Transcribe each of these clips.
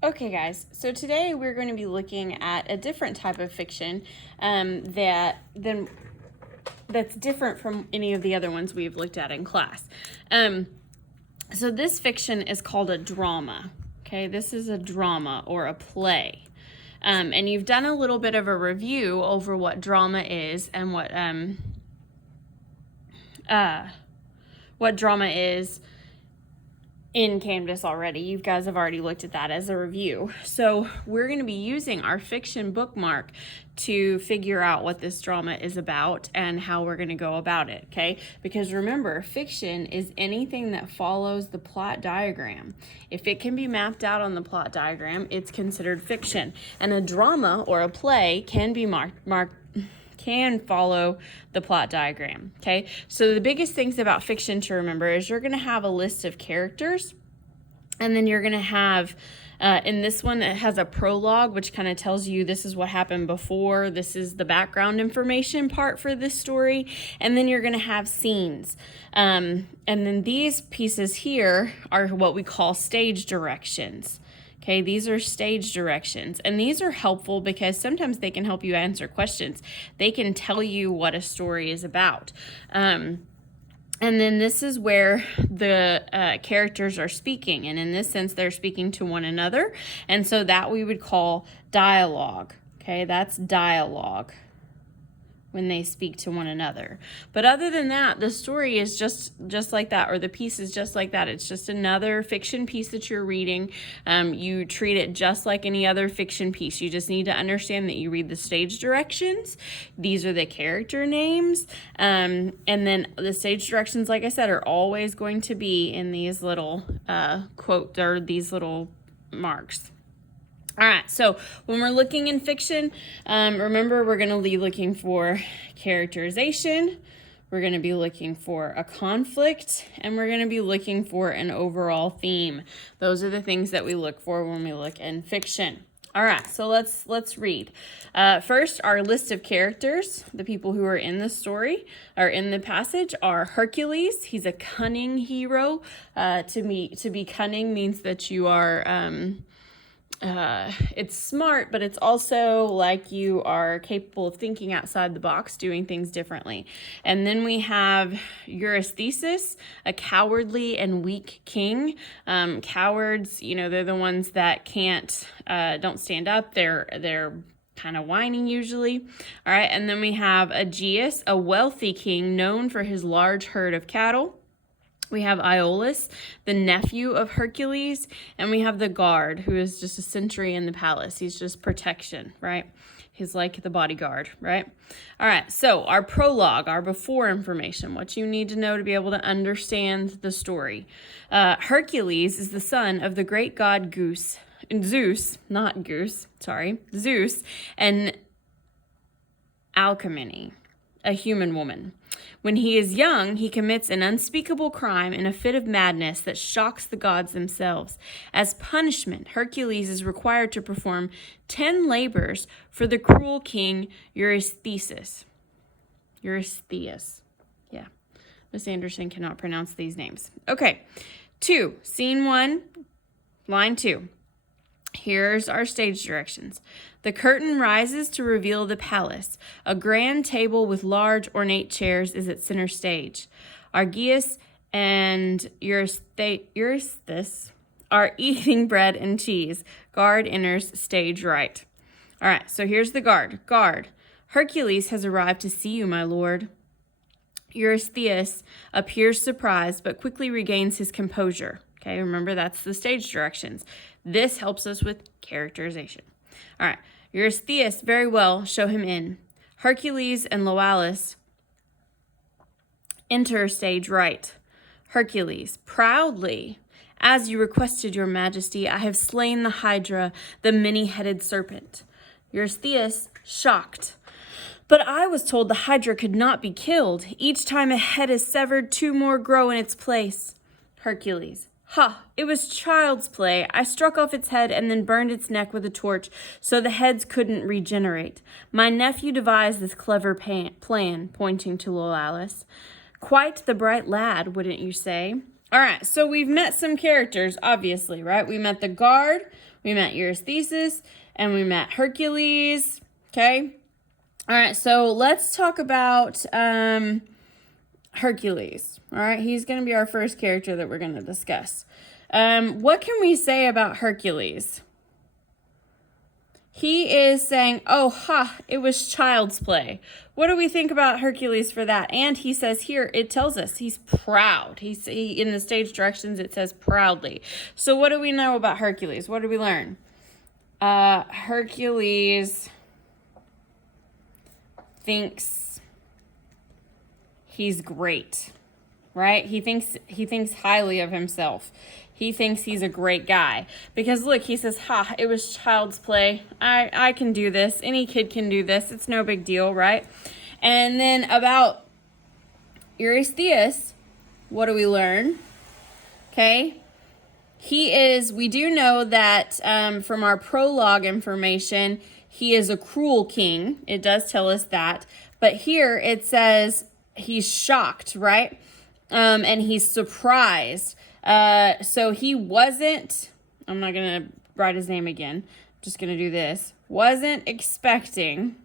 Okay, guys, so today we're going to be looking at a different type of fiction that's different from any of the other ones we've looked at in class. So this fiction is called a drama. Okay, this is a drama or a play. And you've done a little bit of a review over what drama is and what drama is in Canvas already. You guys have already looked at that as a review. So we're going to be using our fiction bookmark to figure out what this drama is about and how we're going to go about it, okay? Because remember, fiction is anything that follows the plot diagram. If it can be mapped out on the plot diagram, it's considered fiction. And a drama or a play can be can follow the plot diagram, okay? So the biggest things about fiction to remember is you're going to have a list of characters, and then you're going to have, in this one, it has a prologue, which kind of tells you this is what happened before, this is the background information part for this story, and then you're going to have scenes. And then these pieces here are what we call stage directions. Okay, these are stage directions, and these are helpful because sometimes they can help you answer questions. They can tell you what a story is about. And then this is where the characters are speaking, and in this sense, they're speaking to one another, and so that we would call dialogue. Okay, that's dialogue when they speak to one another. But other than that, the story is just like that, or the piece is just like that. It's just another fiction piece that you're reading. You treat it just like any other fiction piece. You just need to understand that you read the stage directions. These are the character names. And then the stage directions, like I said, are always going to be in these little quote, or these little marks. All right, so when we're looking in fiction, remember we're going to be looking for characterization, we're going to be looking for a conflict, and we're going to be looking for an overall theme. Those are the things that we look for when we look in fiction. All right, so let's read. First, our list of characters, the people who are in the story, or in the passage, are Hercules. He's a cunning hero. To be cunning means that you are... it's smart, but it's also like you are capable of thinking outside the box, doing things differently. And then we have Eurystheus, a cowardly and weak king. Cowards, they're the ones that don't stand up. They're kind of whining usually. All right. And then we have Aegeus, a wealthy king known for his large herd of cattle. We have Iolaus, the nephew of Hercules, and we have the guard, who is just a sentry in the palace. He's just protection, right? He's like the bodyguard, right? All right, so our prologue, our before information, what you need to know to be able to understand the story. Hercules is the son of the great god Zeus, and Alcmene, a human woman. When he is young, he commits an unspeakable crime in a fit of madness that shocks the gods themselves. As punishment, Hercules is required to perform 10 labors for the cruel king Eurystheus. Yeah, Miss Anderson cannot pronounce these names. Okay, 2, scene 1, line 2. Here's our stage directions. The curtain rises to reveal the palace. A grand table with large ornate chairs is at center stage. Aegeus and Eurystheus are eating bread and cheese. Guard enters stage right. All right, so here's the guard. Guard, Hercules has arrived to see you, my lord. Eurystheus appears surprised but quickly regains his composure. Okay, remember that's the stage directions. This helps us with characterization. All right, Eurystheus, very well, show him in. Hercules and Iolaus enter stage right. Hercules, proudly, as you requested, your majesty, I have slain the Hydra, the many-headed serpent. Eurystheus, shocked. But I was told the Hydra could not be killed. Each time a head is severed, 2 more grow in its place. Hercules, ha, it was child's play. I struck off its head and then burned its neck with a torch so the heads couldn't regenerate. My nephew devised this clever plan, pointing to Iolaus. Quite the bright lad, wouldn't you say? All right, so we've met some characters, obviously, right? We met the guard, we met Eurystheus, and we met Hercules, okay? All right, so let's talk about Hercules, all right? He's going to be our first character that we're going to discuss. What can we say about Hercules? He is saying, oh, it was child's play. What do we think about Hercules for that? And he says here, it tells us he's proud. He in the stage directions, it says proudly. So what do we know about Hercules? What do we learn? Hercules thinks he's great, right? He thinks highly of himself. He thinks he's a great guy. Because look, he says, it was child's play. I can do this. Any kid can do this. It's no big deal, right? And then about Eurystheus, what do we learn? Okay. We do know that from our prologue information, he is a cruel king. It does tell us that. But here it says he's shocked, right? And he's surprised. So he wasn't, I'm not going to write his name again. I'm just going to do this. Wasn't expecting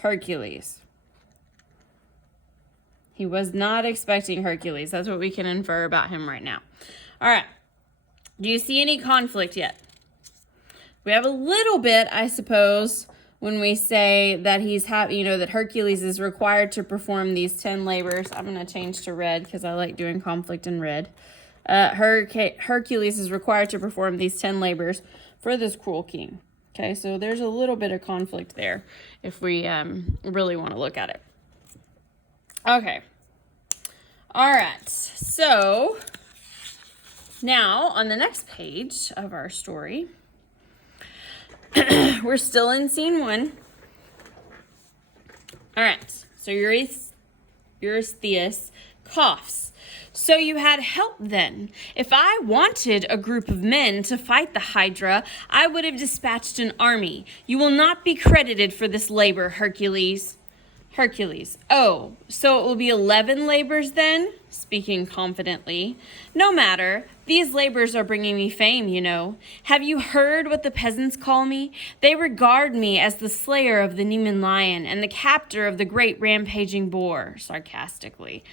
Hercules. He was not expecting Hercules. That's what we can infer about him right now. All right. Do you see any conflict yet? We have a little bit, I suppose, when we say that that Hercules is required to perform these 10 labors. I'm going to change to red because I like doing conflict in red. Hercules is required to perform these 10 labors for this cruel king. Okay, so there's a little bit of conflict there if we really want to look at it. Okay. All right. So now on the next page of our story, we're still in scene 1. All right. So Eurystheus coughs. So you had help then. If I wanted a group of men to fight the Hydra, I would have dispatched an army. You will not be credited for this labor, Hercules. Hercules. Oh, so it will be 11 labors then? Speaking confidently. No matter. These labors are bringing me fame, you know. Have you heard what the peasants call me? They regard me as the slayer of the Nemean lion and the captor of the great rampaging boar, sarcastically.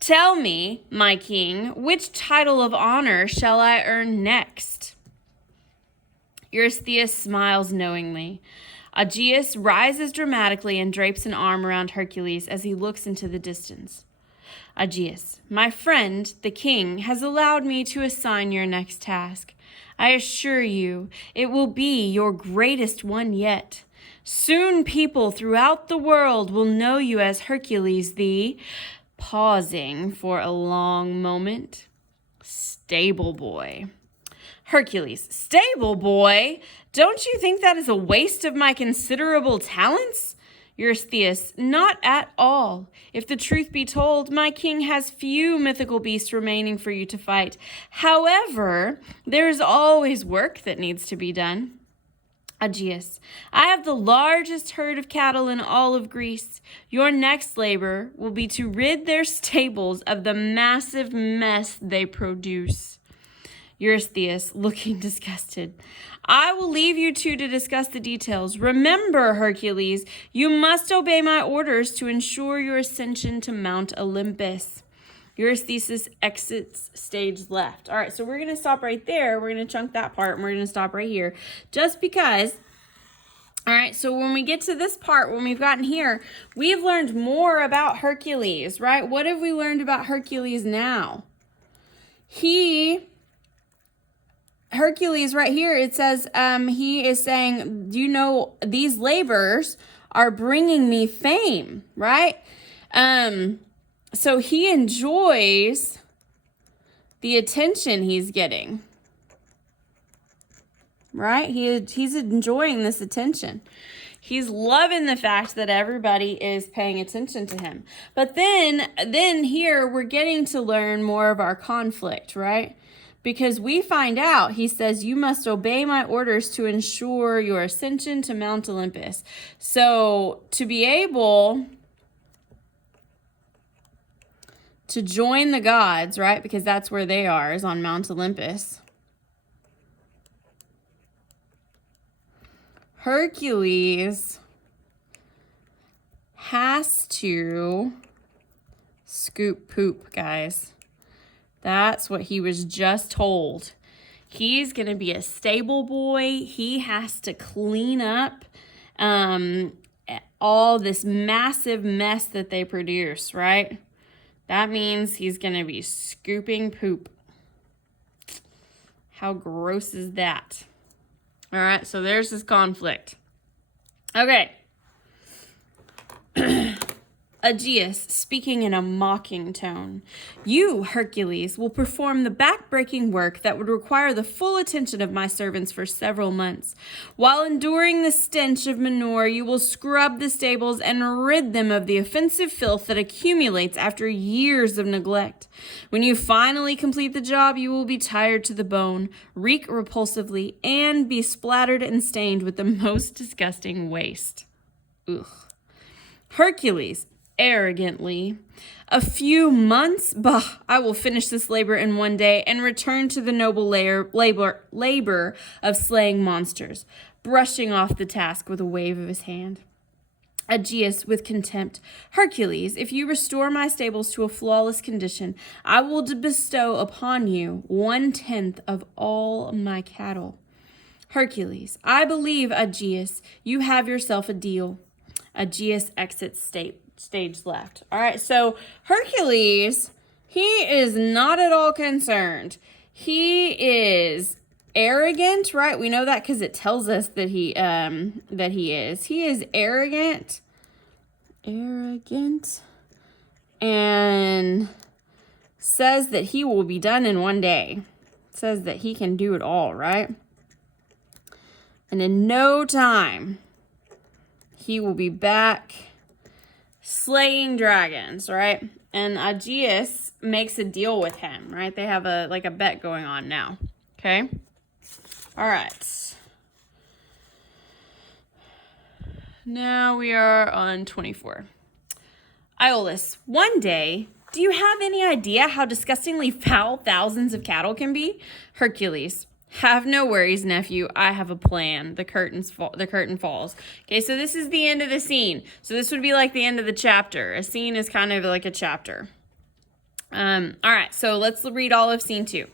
Tell me, my king, which title of honor shall I earn next? Eurystheus smiles knowingly. Aegeus rises dramatically and drapes an arm around Hercules as he looks into the distance. Aegeus, my friend, the king, has allowed me to assign your next task. I assure you, it will be your greatest one yet. Soon people throughout the world will know you as Hercules the, pausing for a long moment, stable boy. Hercules, stable boy? Don't you think that is a waste of my considerable talents? Eurystheus, not at all. If the truth be told, my king has few mythical beasts remaining for you to fight. However, there is always work that needs to be done. Aegeus, I have the largest herd of cattle in all of Greece. Your next labor will be to rid their stables of the massive mess they produce. Eurystheus, looking disgusted. I will leave you two to discuss the details. Remember, Hercules, you must obey my orders to ensure your ascension to Mount Olympus. Eurystheus exits stage left. All right, so we're going to stop right there. We're going to chunk that part, and we're going to stop right here. Just because, all right, so when we get to this part, when we've gotten here, we've learned more about Hercules, right? What have we learned about Hercules now? Hercules right here, it says he is saying, you know, these labors are bringing me fame, right? So he enjoys the attention he's getting, right? He's enjoying this attention. He's loving the fact that everybody is paying attention to him. But then here we're getting to learn more of our conflict, right? Because we find out, he says, you must obey my orders to ensure your ascension to Mount Olympus. So to be able to join the gods, right? Because that's where they are, is on Mount Olympus. Hercules has to scoop poop, guys. That's what he was just told. He's going to be a stable boy. He has to clean up all this massive mess that they produce, right? That means he's going to be scooping poop. How gross is that? All right, so there's his conflict. Okay. Aegeus, speaking in a mocking tone. You, Hercules, will perform the back-breaking work that would require the full attention of my servants for several months. While enduring the stench of manure, you will scrub the stables and rid them of the offensive filth that accumulates after years of neglect. When you finally complete the job, you will be tired to the bone, reek repulsively, and be splattered and stained with the most disgusting waste. Ugh. Hercules, arrogantly, a few months? Bah, I will finish this labor in one day and return to the noble labor of slaying monsters, brushing off the task with a wave of his hand. Aegeus, with contempt. Hercules, if you restore my stables to a flawless condition, I will bestow upon you 1/10 of all my cattle. Hercules, I believe, Aegeus, you have yourself a deal. Aegeus exits stage left. All right, so Hercules, he is not at all concerned. He is arrogant, right? We know that because it tells us that he is. He is arrogant, and says that he will be done in one day. Says that he can do it all, right? And in no time, he will be back slaying dragons, right? And Aegeus makes a deal with him, right? They have a bet going on now. Okay? All right. Now we are on 24. Iolaus, one day, do you have any idea how disgustingly foul thousands of cattle can be? Hercules, have no worries, nephew. I have a plan. The curtain falls. Okay, so this is the end of the scene. So this would be like the end of the chapter. A scene is kind of like a chapter. All right, so let's read all of scene 2.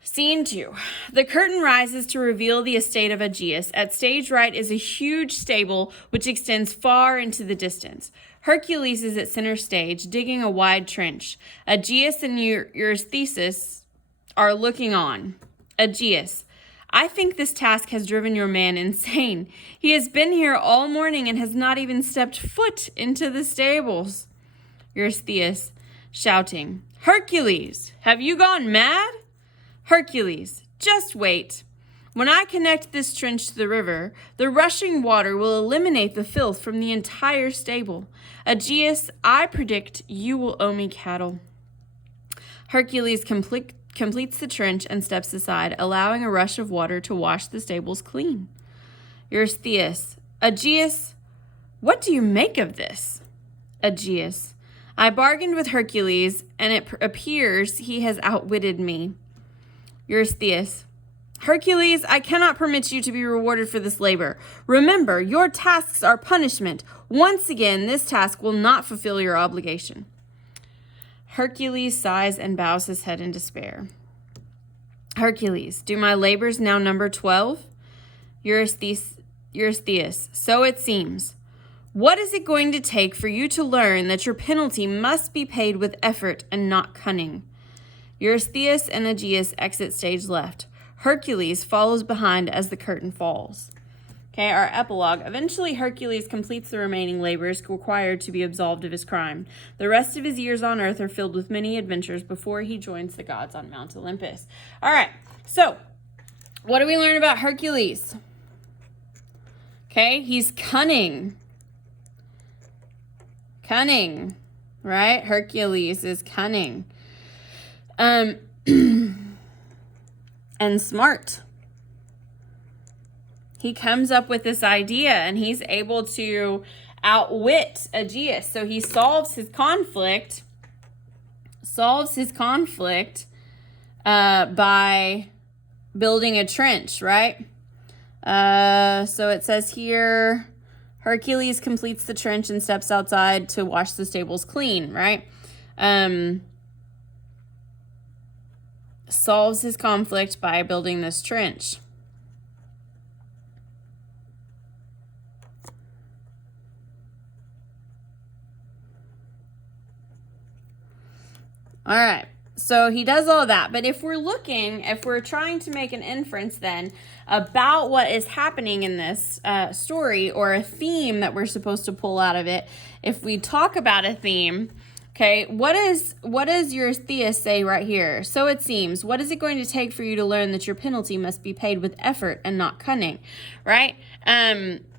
Scene 2. The curtain rises to reveal the estate of Aegeus. At stage right is a huge stable which extends far into the distance. Hercules is at center stage, digging a wide trench. Aegeus and Eurystheus are looking on. Aegeus, I think this task has driven your man insane. He has been here all morning and has not even stepped foot into the stables. Eurystheus, shouting, Hercules, have you gone mad? Hercules, just wait. When I connect this trench to the river, the rushing water will eliminate the filth from the entire stable. Aegeus, I predict you will owe me cattle. Hercules completes the trench and steps aside, allowing a rush of water to wash the stables clean. Eurystheus, Aegeus, what do you make of this? Aegeus, I bargained with Hercules, and it appears he has outwitted me. Eurystheus, Hercules, I cannot permit you to be rewarded for this labor. Remember, your tasks are punishment. Once again, this task will not fulfill your obligation. Hercules sighs and bows his head in despair. Hercules, do my labors now number 12? Eurystheus, so it seems. What is it going to take for you to learn that your penalty must be paid with effort and not cunning? Eurystheus and Aegeus exit stage left. Hercules follows behind as the curtain falls. Okay, our epilogue. Eventually, Hercules completes the remaining labors required to be absolved of his crime. The rest of his years on Earth are filled with many adventures before he joins the gods on Mount Olympus. All right, so what do we learn about Hercules? Okay, he's cunning. Cunning, right? Hercules is cunning. And smart. He comes up with this idea and he's able to outwit Aegeus. So he solves his conflict solves his conflict by building a trench, right? So it says here, Hercules completes the trench and steps outside to wash the stables clean, right? Solves his conflict by building this trench. All right, so he does all that. But if we're trying to make an inference then about what is happening in this story, or a theme that we're supposed to pull out of it, if we talk about a theme, okay, what does your theist say right here? So it seems, what is it going to take for you to learn that your penalty must be paid with effort and not cunning, right?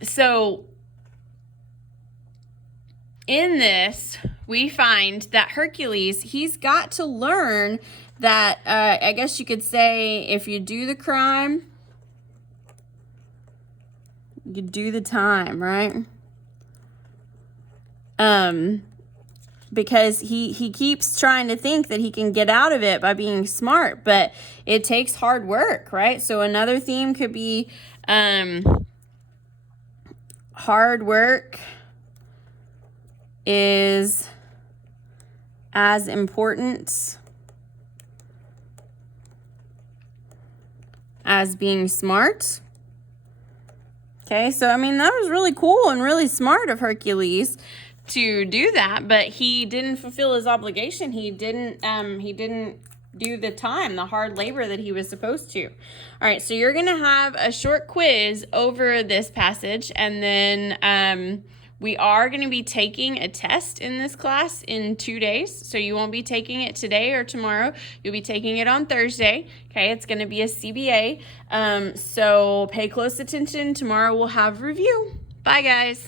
So in this, we find that Hercules, he's got to learn that, I guess you could say, if you do the crime, you do the time, right? Because he keeps trying to think that he can get out of it by being smart, but it takes hard work, right? So another theme could be hard work is as important as being smart. Okay, so I mean, that was really cool and really smart of Hercules to do that, but he didn't fulfill his obligation. He didn't do the time, the hard labor that he was supposed to. All right, so you're gonna have a short quiz over this passage, and then we are going to be taking a test in this class in 2 days. So you won't be taking it today or tomorrow. You'll be taking it on Thursday. Okay, it's going to be a CBA. So pay close attention. Tomorrow we'll have review. Bye, guys.